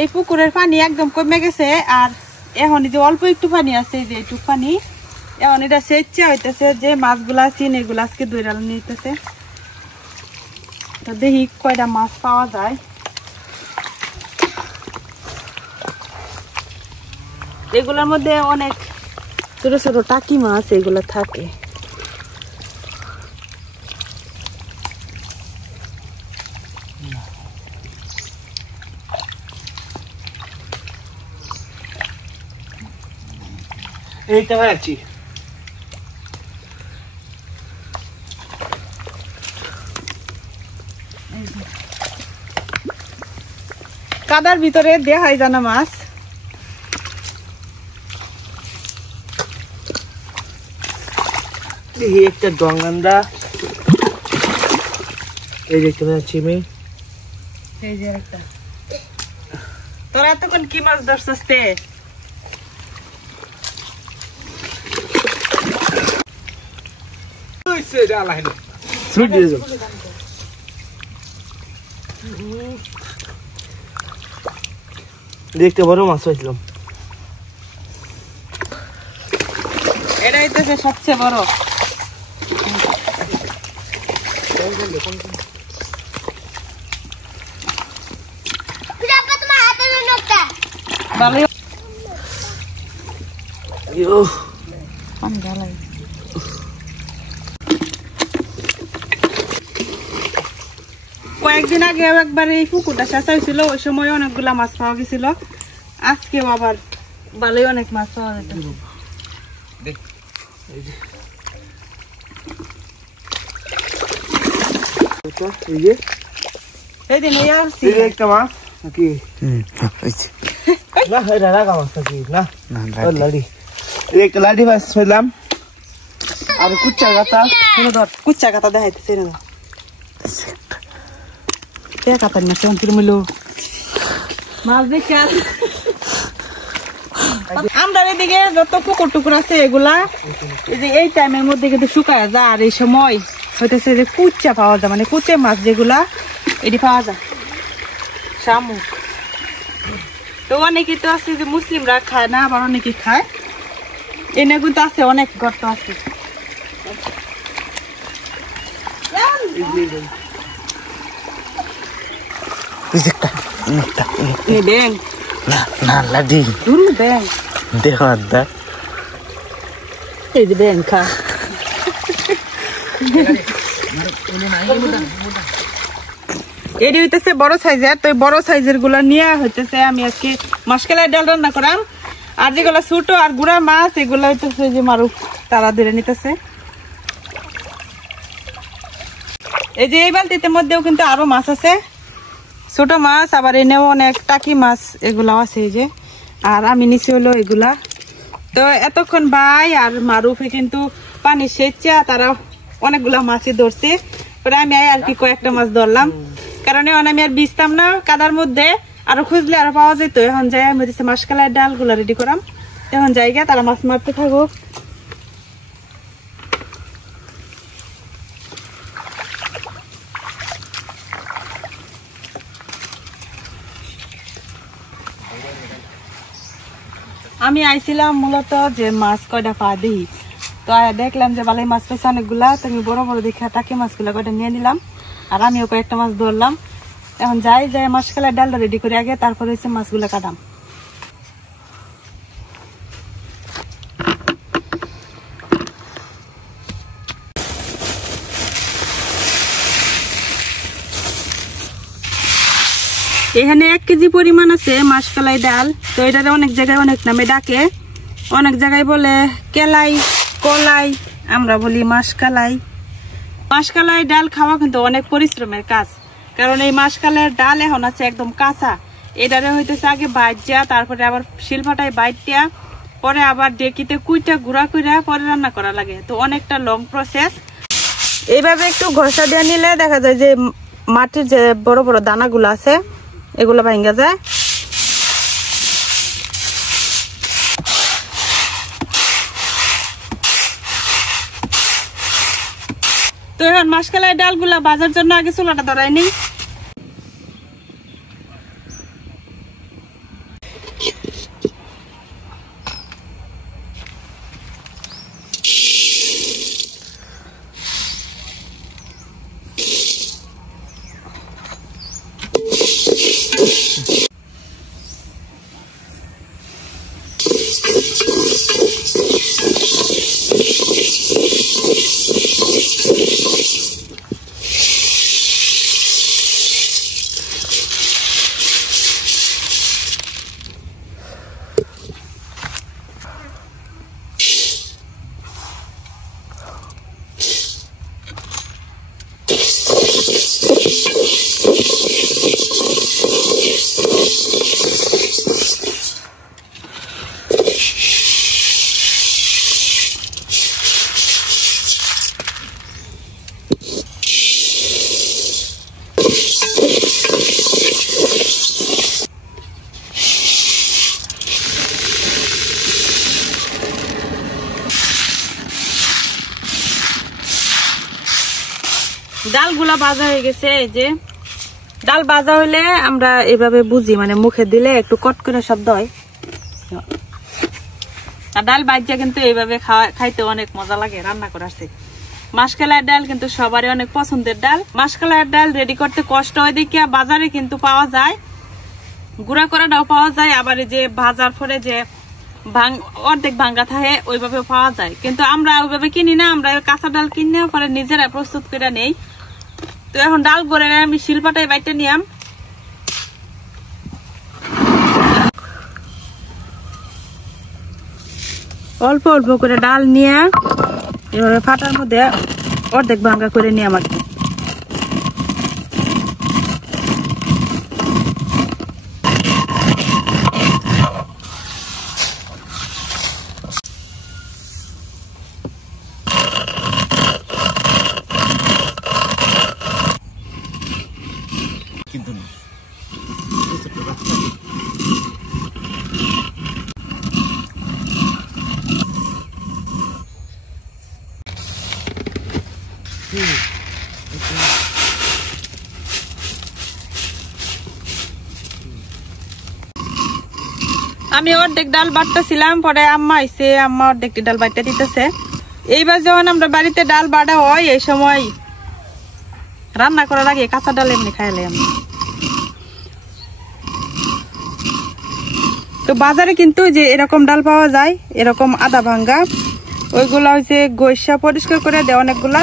এই পুকুরের পানি একদম কমে গেছে আর এখন যে অল্প একটু পানি আছে যে একটু পানি এখন এটা সেচা হইতেছে যে মাছগুলা চিন এগুলা আজকে দৈরাল নিতেছে তো দেখি কয়টা মাছ পাওয়া যায় এগুলোর মধ্যে অনেক ছোট ছোট টাকি মাছ এগুলো থাকে এইটা আছি কাদার ভিতরে দেখাই জানা মাছ এই একটা ডঙ্গান্দা এই দেখতে পাচ্ছি আমি এই যে একটা তোরা এতক্ষণ কি মাছ ধরছিস তে দেখতে বড় মাছ হয়েছিল এটা হইতেছে সবচেয়ে বড় ভালোই পানি ঢালাই কয়েকদিন আগে একবার এই পুকুরটা শেষা হয়েছিল ওই সময় অনেকগুলা মাছ পাওয়া গেছিল আজকেও আবার ভালোই অনেক মাছ পাওয়া যেত এই দিন একটা মাছ নাকি না এটা রাখা মাছ নাকি না লাড়ি একটা লাড়ি মাছ ফেললাম আর কুচ্চা গাতা শুনে ধর কুচ্চা কাতা দেখাইতেছে না কাতার না কেমন করে মিলো মাছ দেখে আমরা এদিকে যত পুকুর টুকুর আছে এগুলা এই যে এই টাইমের মধ্যে কিন্তু শুকায় যায় আর এই সময় হইতেছে যে কুচ্চা পাওয়া যায় মানে কুচে মাছ যেগুলা এটি পাওয়া যায় শামুক তো অনেকে তো আছে যে মুসলিমরা খায় না আবার অনেকে খায় এনে কিন্তু আছে অনেক গর্ত আছে ব্যাং না লাডি ব্যাং দেখো আদা এই যে ব্যাং খা এটি হইতেছে বড় সাইজের তো বড় সাইজের গুলা নিয়ে হইতেছে আমি আজকে মাসকালাই ডাল রান্না করাম আর যেগুলা ছোট আর গুড়া মাছ এগুলা হইতেছে যে মারুফ তারা ধরে নিতেছে এই যে এই বালতিতে মধ্যেও কিন্তু আরো মাছ আছে ছোট মাছ আবার এনেও অনেক টাকি মাছ এগুলা আছে এই যে আর আমি নিচে হলো এগুলা তো এতক্ষণ ভাই আর মারুফে কিন্তু পানি সেচা তারা অনেকগুলা মাছই ধরছে পরে আমি আর কি কয়েকটা মাছ ধরলাম কারণ আমি আর বিছতাম না কাদার মধ্যে আরো খুঁজলে আরো পাওয়া যেত এখন যাই আমি মাসকালাই ডাল গুলা রেডি করাম এখন জায়গা তারা মাছ মারতে থাকুক আমি আইছিলাম মূলত যে মাছ কয়টা পা দিই তো দেখলাম যে ভালোই মাছ পেয়েছে অনেকগুলা তুমি বড় বড় দেখে টাকি মাছগুলা কয়টা নিয়ে নিলাম আর আমিও কয়েকটা মাছ ধরলাম এখন যাই মাসকালাই ডালটা রেডি করে আগে তারপরে হচ্ছে মাছগুলা কাটাম এখানে 1 কেজি পরিমাণ আছে মাসকালাই ডাল তো এটা অনেক জায়গায় অনেক নামে ডাকে অনেক জায়গায় বলে কেলাই কলাই আমরা বলি মাসকালাই মাসকালাই ডাল খাওয়া কিন্তু অনেক পরিশ্রমের কাজ কারণ এই মাসকালাইয়ের ডাল এখন আছে একদম কাঁচা এটারে হইতেছে আগে বাইজা তারপরে আবার শিলপাটায় বাইটিয়া পরে আবার ডেকিতে কুইটা গুঁড়া কইরা পরে রান্না করা লাগে তো অনেকটা লং প্রসেস এইভাবে একটু ঘষা দিয়ে নিলে দেখা যায় যে মাটির যে বড় বড় দানাগুলো আছে এগুলো ভাঙ্গা যায়। তো এখন মাসকালাই ডালগুলা বাজার জন্য আগে চুলাটা ধরাই নেই। ডালগুলা ভাজা হয়ে গেছে। এই যে ডাল ভাজা হইলে আমরা এভাবে বুঝি, মানে মুখে দিলে একটু কট করে শব্দ হয়। আর ডাল ভাজা কিন্তু এইভাবে খাইতে অনেক মজা লাগে। রান্না করাছে মাসকালাইয়ের ডাল কিন্তু সবারই অনেক পছন্দের ডাল। মাসকালাইয়ের ডাল রেডি করতে কষ্ট হয় দেখিয়া বাজারে কিন্তু পাওয়া যায়, গুঁড়া করাটাও পাওয়া যায়, আবার যে ভাজার পরে যে অর্ধেক ভাঙ্গা থাকে ওইভাবে পাওয়া যায়। কিন্তু আমরা ওইভাবে কিনি না, আমরা কাঁচা ডাল কিনে পরে নিজেরা প্রস্তুত করে নেই। তো এখন ডাল গড়ে আমি শিলপাটায় বাইটে নিয়াম। অল্প অল্প করে ডাল নিয়ে এভাবে ফাটার মধ্যে অর্ধেক ভাঙ্গা করে নিয়ে আমার কিন্তু আমি অর্ধেক ডাল বাটতেছিলাম, পরে আম্মা আইছে, আম্মা অর্ধেকটি ডাল বাটতে দিতেছে। এইবার যখন আমরা বাড়িতে ডাল বাটা হয় এই সময় রান্না করার আগে কাঁচা ডাল এমনি খাইলে আমি। তো বাজারে কিন্তু যে এরকম ডাল পাওয়া যায়, এরকম আদা ভাঙ্গা, ওইগুলা হচ্ছে গইসা পরিষ্কার করে দেয় অনেকগুলা।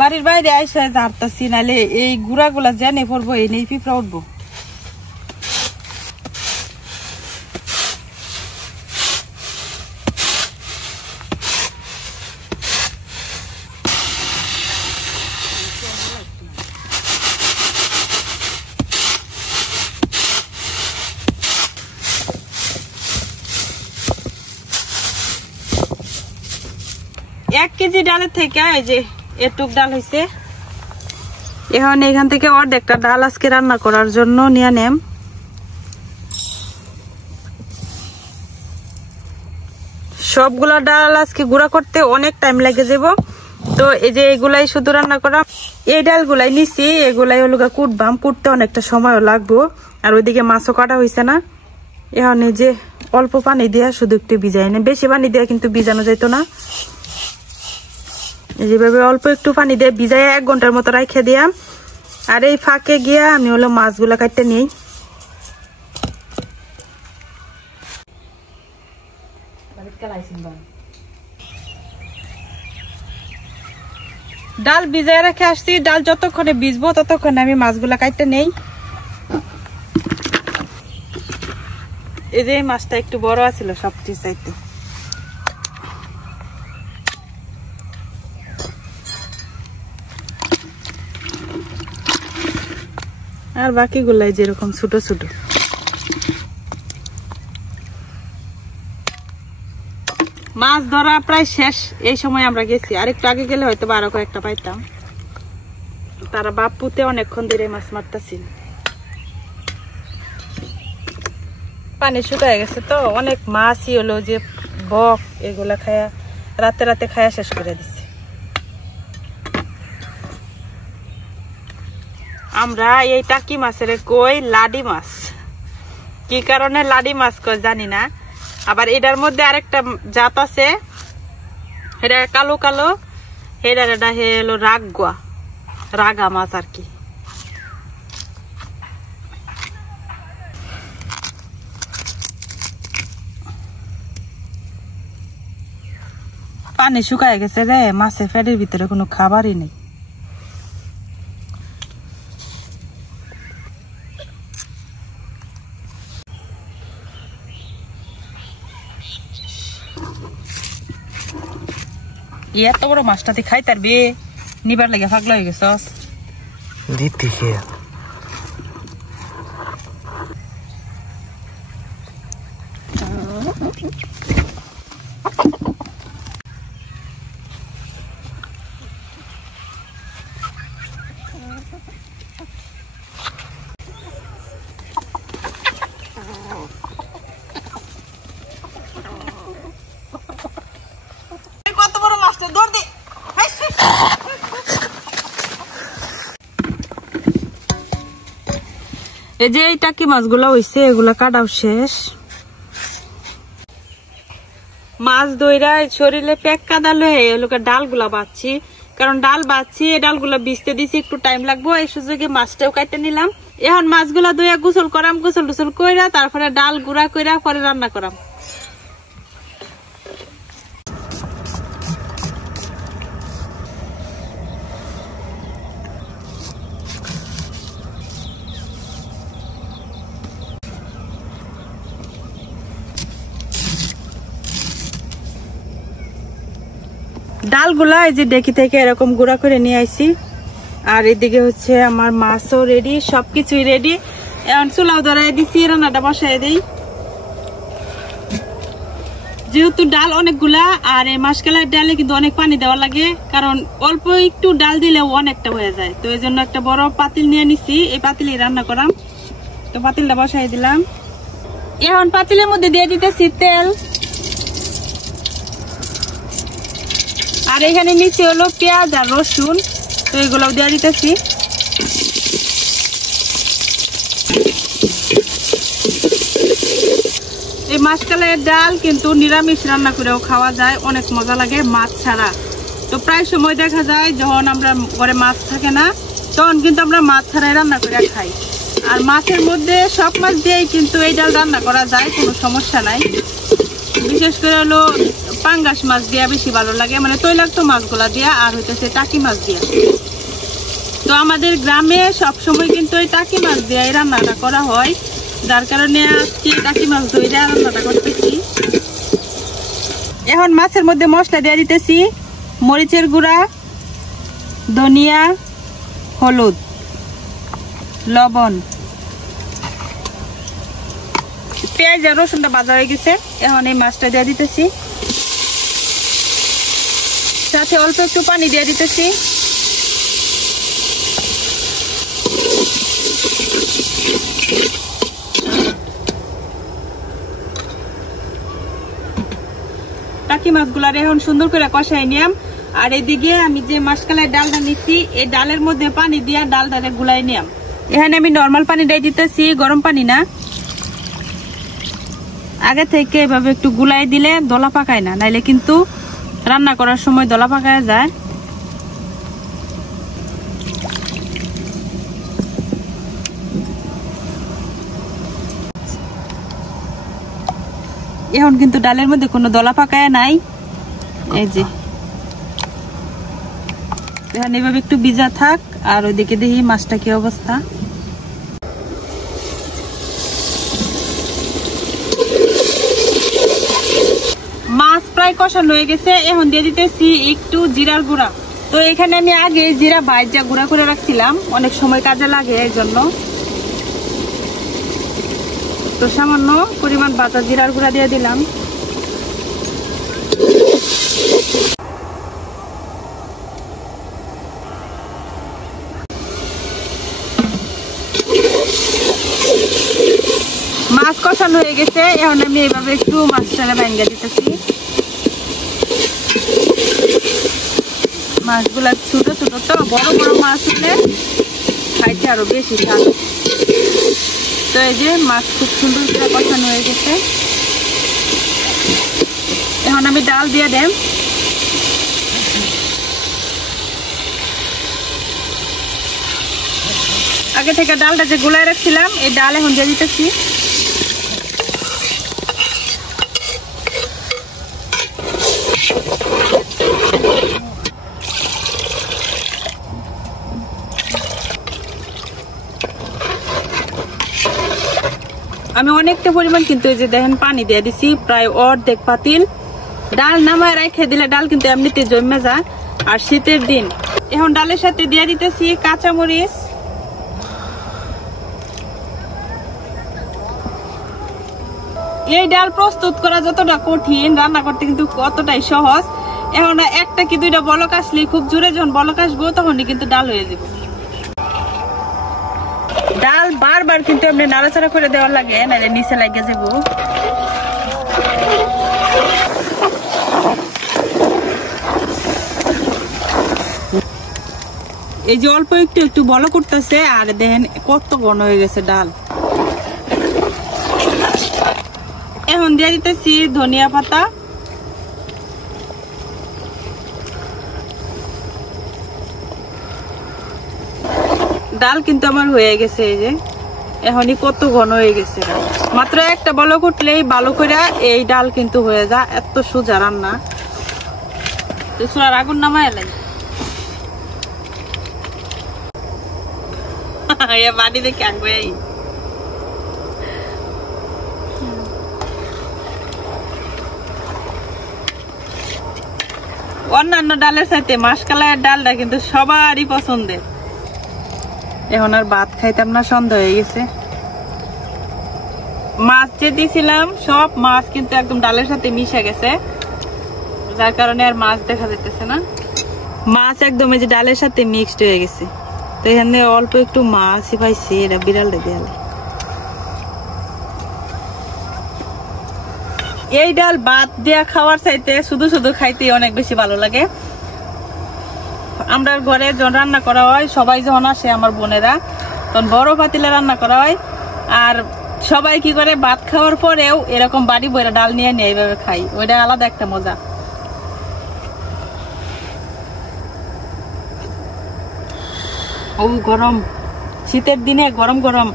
বাড়ির বাইরে আইসা ঝাড়তাছি, নাহলে এই গুড়া গুলা জেনে পড়বো, এই নেই পিঁপড়া উঠবো। এক কেজি ডালের থেকে এই যে এটুক ডাল হয়েছে। এখন এখান থেকে অর্ধেকটা ডাল আজকে রান্না করার জন্য নিয়ে নেম। সবগুলা ডাল আজকে গুঁড়া করতে অনেক টাইম লেগে যাব। তো এই যে এগুলাই শুধু রান্না করা, এই ডালগুলাই নিছি, এগুলাই হলো কুটবাম, কুটতে অনেকটা সময়ও লাগবো। আর ওইদিকে মাছও কাটা হয়েছে না। এখন এই যে অল্প পানি দিয়া শুধু একটু ভিজাই না, বেশি পানি দিয়া কিন্তু ভিজানো যেত না। যেভাবে অল্প একটু পানি দিয়ে ভিজাই 1 ঘন্টার মতো রাখে দিয়াম। আর এই ফাঁকে গিয়া আমি হলো মাছগুলা কাটতে নিই। ডাল ভিজাই রেখে আসছি, ডাল যতক্ষণে ভিজবো ততক্ষণে আমি মাছগুলা কাটতে নেই। এই যে মাছটা একটু বড় আছিল সবটির চাইতে। আর বাকিগুলাই যেরকম ছোট ছোট। মাছ ধরা প্রায় শেষ, এই সময় আমরা গেছি। আরেকটু আগে গেলে হয়তো আরো কয়েকটা পাইতাম। তারা বাপুতে অনেকক্ষণ ধরে মাছ মারতেছিল। পানি শুকায় গেছে তো অনেক মাছই হলো, যে বক এগুলা খায়া রাতে রাতে খায়া শেষ করে দিচ্ছে। আমরা এই টাকি মাছের কই লাডি মাছ, কি কারণে লাডি মাছ কই জানি না। আবার এটার মধ্যে আরেকটা জাত আছে, এটা কালো কালো, এটা হলো রাগা, রাগা মাছ আর কি। পানি শুকায় গেছে রে, মাছের পেটের ভিতরে কোনো খাবারই নেই। এত বড় মাছটাতে খাই তারবে নিবার লাগে পাগলা হয়ে গেছস দিতে খেয়ে। কত বড় মাছটা, দৌড় দে। এই যে এই টাকি মাছগুলা হইছে, এগুলা কাটাও শেষ। মাছ ধইরা শরীরে পেক কাদালো, এগুলোকে ডালগুলা বাচ্ছি, কারণ ডাল বাচ্ছি, এই ডালগুলা ভিজতে দিছি, একটু টাইম লাগবো। এই সুযোগে মাছটাও কাটতে নিলাম। এখন মাছগুলা ধুইয়া গোসল করাম, গোসল টোসল কইরা তারপরে ডাল গুঁড়া কইরা পরে রান্না করাম। ডালগুলা এই যে ডেকি থেকে এরকম গুঁড়া করে নিয়ে আইছি। আর এদিকে হচ্ছে আমার মাছও রেডি, সবকিছুই রেডি। এখন চুলাও ধরাই দিছি, রান্নাটা বসাই দিই। যেহেতু ডাল অনেকগুলা, আর এই মাসকালের ডালে কিন্তু অনেক পানি দেওয়া লাগে, কারণ অল্প একটু ডাল দিলেও অনেকটা হয়ে যায়। তো এই জন্য একটা বড় পাতিল নিয়ে নিছি, এই পাতিলে রান্না করাম। তো পাতিলটা বসাই দিলাম। এখন পাতিলের মধ্যে দিয়ে দিতেছি তেল। আর এখানে নিচে হলো পেঁয়াজ আর রসুন, তো এগুলো দিয়ে দিতেছি। এই মাসকালের ডাল কিন্তু নিরামিষ রান্না করেও খাওয়া যায়, অনেক মজা লাগে মাছ ছাড়া। তো প্রায় সময় দেখা যায় যখন আমরা ঘরে মাছ থাকে না, তখন কিন্তু আমরা মাছ ছাড়াই রান্না করে খাই। আর মাছের মধ্যে সব মাছ দিয়েই কিন্তু এই ডাল রান্না করা যায়, কোনো সমস্যা নাই। বিশেষ করে হলো পাঙ্গাস মাছ দিয়া বেশি ভালো লাগে, মানে তৈলাক্ত মাছগুলা দিয়া, আর হইতেছে টাকি মাছ দিয়া। তো আমাদের গ্রামে সবসময় কিন্তু এই টাকি মাছ দিয়ে এই রান্নাটা করা হয়, যার কারণে আজকে টাকি মাছ ধরে রান্নাটা করতেছি। এখন মাছের মধ্যে মশলা দিয়ে দিতেছি মরিচের গুঁড়া, ধনিয়া, হলুদ, লবণ। পেঁয়াজ আর রসুনটা ভাজা হয়ে গেছে, এখন এই মাছটা দিয়ে দিতেছি। সাথে অল্প একটু পানি দিয়ে দিতেছি। টাকি মাছগুলার এখন সুন্দর করে কষাই নিলাম। আর এদিকে আমি যে মাসকালের ডালটা নিচ্ছি, এই ডালের মধ্যে পানি দিয়ে ডালটারে গুলাই নিলাম। এখানে আমি নর্মাল পানি দিয়ে দিতেছি, গরম পানি না। আগে থেকে এভাবে একটু গুলাই দিলে দলা পাকায় না, নাইলে কিন্তু রান্না করার সময় দলা পাকায় যায়। এখন কিন্তু ডালের মধ্যে কোনো দলা পাকায় নাই। এই যে এখন এভাবে একটু ভিজা থাক। আর ওইদিকে দেখি মাছটা কি অবস্থা। মাছ প্রায় কষানো হয়ে গেছে, এখন দিয়ে দিতেছি একটু জিরার গুঁড়া। তো এখানে আমি আগে জিরা ভাজা গুঁড়া করে রাখছিলাম, অনেক সময় কাজে লাগে এই জন্য। তো সামান্য পরিমাণ ভাজা জিরার গুঁড়া দিয়ে দিলাম। মাছ কষানো হয়ে গেছে, এখন আমি এইভাবে একটু মাছটাকে ভেঙে দিতেছি। মাছগুলা ছোট ছোট, তো বড় বড় মাছ হলে খাইতে আরো বেশি স্বাদ। তো এই যে মাছ খুব সুন্দর করে কষানো হয়ে গেছে, এখন আমি ডাল দিয়ে দেব। আগে থেকে ডালটা যে গুলায় রাখছিলাম এই ডাল এখন দিয়ে দিতেছি। আমি অনেকটা পরিমাণ কিন্তু এই যে দেখেন পানি দিয়ে দিছি, প্রায় অর্ধেক পাতিল। ডাল নামায় রেখে দিলে ডাল কিন্তু এমনিতে জমে যায়, আর শীতের দিন। এখন ডালের সাথে দিয়ে দিতেছি কাঁচামরিচ, এই ডাল প্রস্তুত করা যতটা কঠিন, রান্না করতে কিন্তু কতটাই সহজ। এখন একটা কি দুইটা বলক আসলে, খুব জোরে যখন বলক আসবো তখনই কিন্তু ডাল হয়ে যাবে। ডাল বারবার কিন্তু এমনি নাড়াচাড়া করে দেওয়ার লাগে, নাহলে নিচে লাগে যাবো। এই যে অল্প একটু একটু বলক করতেছে, আর দেখেন কত ঘন হয়ে গেছে ডাল। এখন দিয়ে দিতেছি ধনিয়া পাতা, ডাল কিন্তু আমার হয়ে গেছে। এই যে এখনই কত ঘন হয়ে গেছে, মাত্র একটা বলক উঠলেই ভালো করে এই ডাল কিন্তু হয়ে যায়। এত সোজা রান্না। তো চুলার আগুন নামায় এলাই বাড়ি দেখে আনবে। অন্যান্য ডালের সাথে মাসকালাইয়ের ডালটা কিন্তু সবারই পছন্দের। এখন আর ভাত খাইতাম না, সন্ধ্যা হয়ে গেছে। মাছ যে দিয়েছিলাম সব মাছ কিন্তু একদম ডালের সাথে মিশে গেছে, যার কারণে আর মাছ দেখা যাইতেছে না। মাছ একদম এই যে ডালের সাথে মিক্সড হয়ে গেছে। তো এখানে অল্প একটু মাছই পাইছি, এটা বিড়ালটা দেয়ালে। এই ডাল ভাত দিয়া খাওয়ার চাইতে শুধু শুধু খাইতে অনেক বেশি ভালো লাগে। আমরা ঘরে যখন রান্না করা হয়, সবাই যখন আসে আমার বোনেরা, তখন বড় পাতিলে রান্না করা হয়। আর সবাই কি করে, ভাত খাওয়ার পরেও এরকম বাড়ি বইরা ডাল নিয়ে নিয়ে এইভাবে খাই, ওইটা আলাদা একটা মজা। ও গরম শীতের দিনে গরম গরম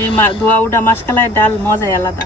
এই ধোয়া উঠা মাসকালাইয়ের ডাল মজাই আলাদা।